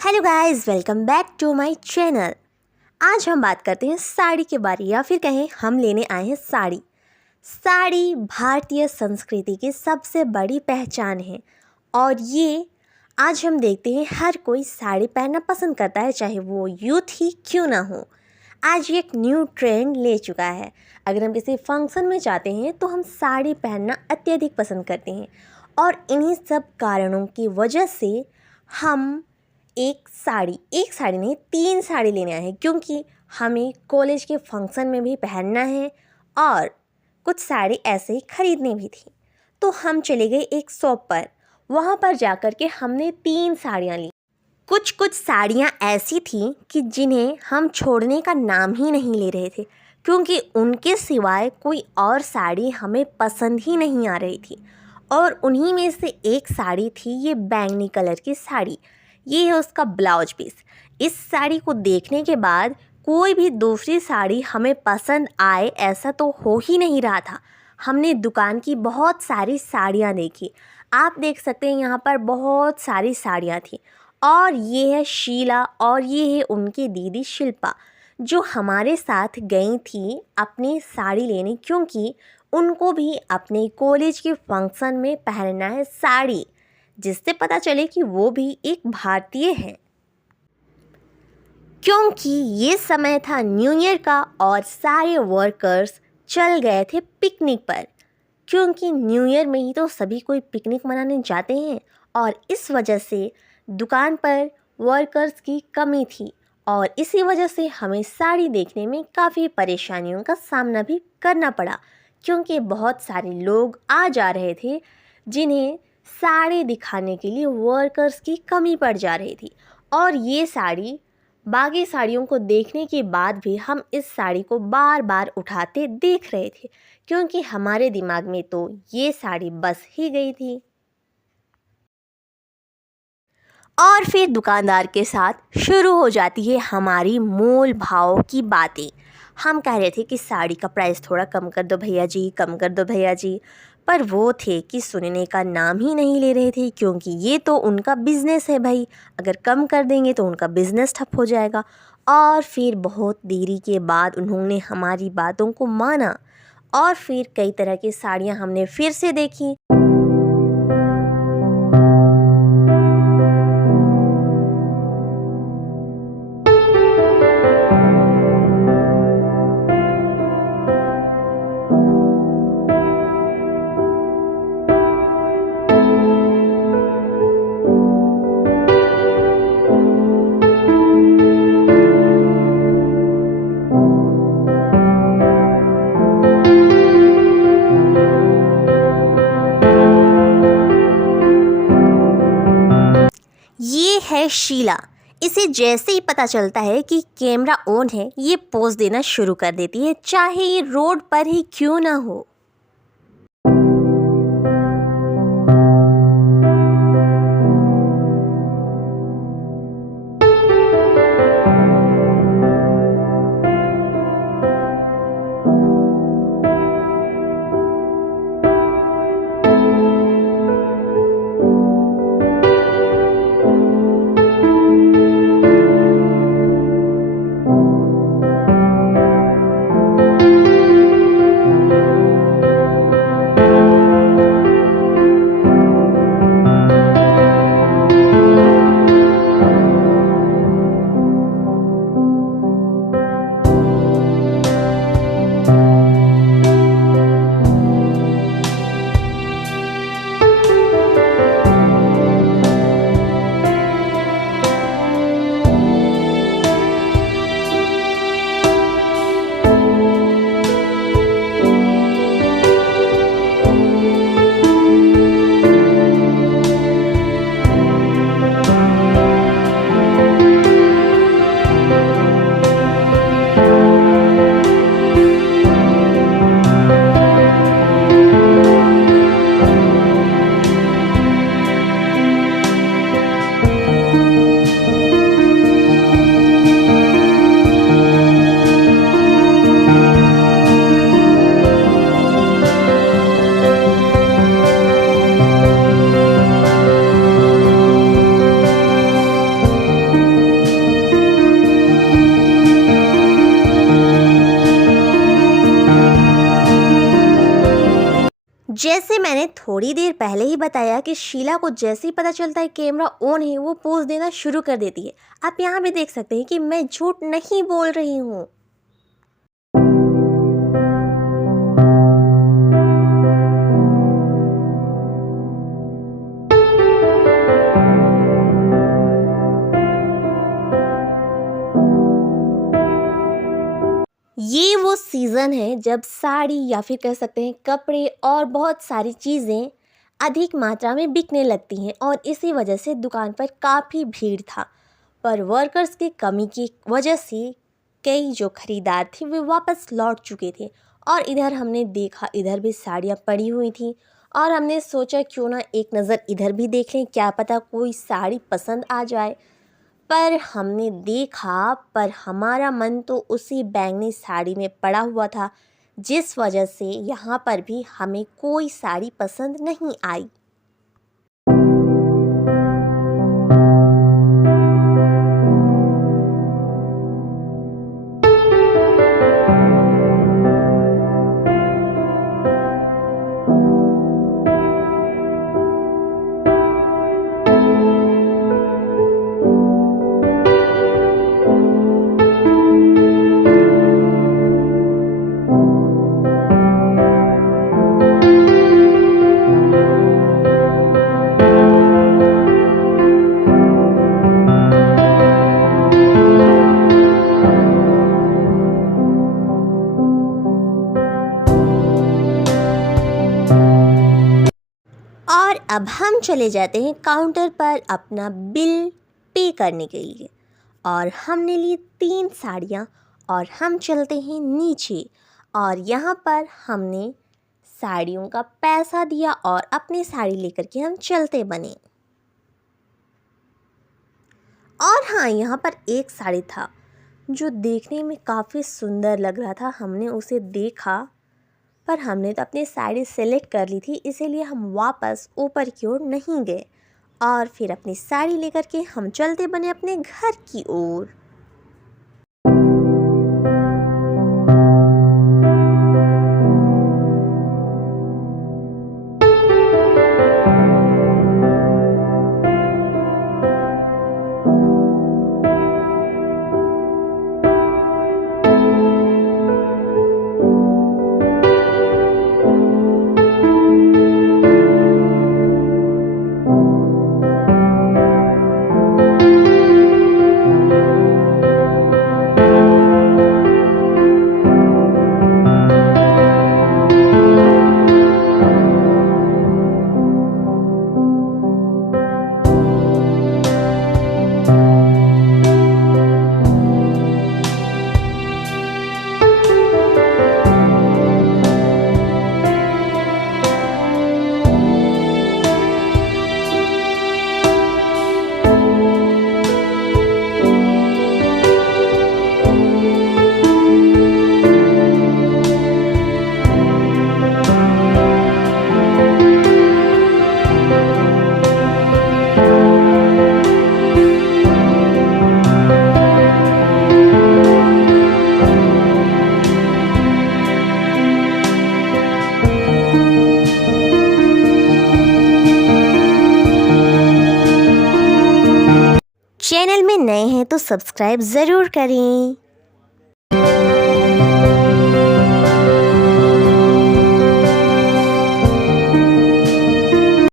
Hello guys, welcome back to my channel. आज हम बात करते हैं साड़ी के बारे, या फिर कहें हम लेने आए हैं साड़ी। साड़ी भारतीय संस्कृति की सबसे बड़ी पहचान है और ये आज हम देखते हैं हर कोई साड़ी पहनना पसंद करता है, चाहे वो यूथ ही क्यों ना हो। आज ये एक न्यू ट्रेंड ले चुका है। अगर हम किसी फंक्शन में जाते हैं तो हम साड़ी पहनना अत्यधिक पसंद करते हैं और इन्हीं सब कारणों की वजह से हम एक साड़ी नहीं 3 साड़ी लेने आए हैं, क्योंकि हमें कॉलेज के फंक्शन में भी पहनना है और कुछ साड़ी ऐसे ही खरीदनी भी थी। तो हम चले गए एक शॉप पर। वहाँ पर जाकर के हमने 3 साड़ियाँ ली। कुछ कुछ साड़ियाँ ऐसी थी कि जिन्हें हम छोड़ने का नाम ही नहीं ले रहे थे, क्योंकि उनके सिवाय कोई और साड़ी हमें पसंद ही नहीं आ रही थी। और उन्हीं में से एक साड़ी थी ये बैंगनी कलर की साड़ी। ये है उसका ब्लाउज पीस। इस साड़ी को देखने के बाद कोई भी दूसरी साड़ी हमें पसंद आए ऐसा तो हो ही नहीं रहा था। हमने दुकान की बहुत सारी साड़ियाँ देखी। आप देख सकते हैं यहाँ पर बहुत सारी साड़ियाँ थी। और ये है शीला और ये है उनकी दीदी शिल्पा, जो हमारे साथ गई थी अपनी साड़ी लेने, क्योंकि उनको भी अपने कॉलेज के फंक्शन में पहनना है साड़ी, जिससे पता चले कि वो भी एक भारतीय है। क्योंकि ये समय था न्यू ईयर का और सारे वर्कर्स चल गए थे पिकनिक पर, क्योंकि न्यू ईयर में ही तो सभी कोई पिकनिक मनाने जाते हैं। और इस वजह से दुकान पर वर्कर्स की कमी थी और इसी वजह से हमें साड़ी देखने में काफ़ी परेशानियों का सामना भी करना पड़ा, क्योंकि बहुत सारे लोग आ जा रहे थे जिन्हें साड़ी दिखाने के लिए वर्कर्स की कमी पड़ जा रही थी। और ये साड़ी, बाकी साड़ियों को देखने के बाद भी हम इस साड़ी को बार बार उठाते देख रहे थे, क्योंकि हमारे दिमाग में तो ये साड़ी बस ही गई थी। और फिर दुकानदार के साथ शुरू हो जाती है हमारी मोल भाव की बातें। हम कह रहे थे कि साड़ी का प्राइस थोड़ा कम कर दो भैया जी, कम कर दो भैया जी, पर वो थे कि सुनने का नाम ही नहीं ले रहे थे, क्योंकि ये तो उनका बिज़नेस है भाई, अगर कम कर देंगे तो उनका बिज़नेस ठप हो जाएगा। और फिर बहुत देरी के बाद उन्होंने हमारी बातों को माना और फिर कई तरह की साड़ियाँ हमने फिर से देखी। ये है शीला। इसे जैसे ही पता चलता है कि कैमरा ऑन है, ये पोज देना शुरू कर देती है, चाहे ये रोड पर ही क्यों ना हो। जैसे मैंने थोड़ी देर पहले ही बताया कि शीला को जैसे ही पता चलता है कैमरा ऑन है वो पोज देना शुरू कर देती है। आप यहाँ भी देख सकते हैं कि मैं झूठ नहीं बोल रही हूँ। ये वो सीज़न है जब साड़ी या फिर कह सकते हैं कपड़े और बहुत सारी चीज़ें अधिक मात्रा में बिकने लगती हैं और इसी वजह से दुकान पर काफ़ी भीड़ था। पर वर्कर्स की कमी की वजह से कई जो खरीदार थे वे वापस लौट चुके थे और इधर हमने देखा इधर भी साड़ियाँ पड़ी हुई थी और हमने सोचा क्यों ना एक नज़र इधर भी देख लें, क्या पता कोई साड़ी पसंद आ जाए। पर हमने देखा पर हमारा मन तो उसी बैंगनी साड़ी में पड़ा हुआ था, जिस वजह से यहाँ पर भी हमें कोई साड़ी पसंद नहीं आई। और अब हम चले जाते हैं काउंटर पर अपना बिल पे करने के लिए और हमने ली 3 साड़ियाँ और हम चलते हैं नीचे और यहाँ पर हमने साड़ियों का पैसा दिया और अपनी साड़ी लेकर के हम चलते बने। और हाँ, यहाँ पर एक साड़ी था जो देखने में काफ़ी सुंदर लग रहा था। हमने उसे देखा पर हमने तो अपनी साड़ी सेलेक्ट कर ली थी, इसीलिए हम वापस ऊपर की ओर नहीं गए और फिर अपनी साड़ी लेकर के हम चलते बने अपने घर की ओर। चैनल में नए हैं तो सब्सक्राइब ज़रूर करें।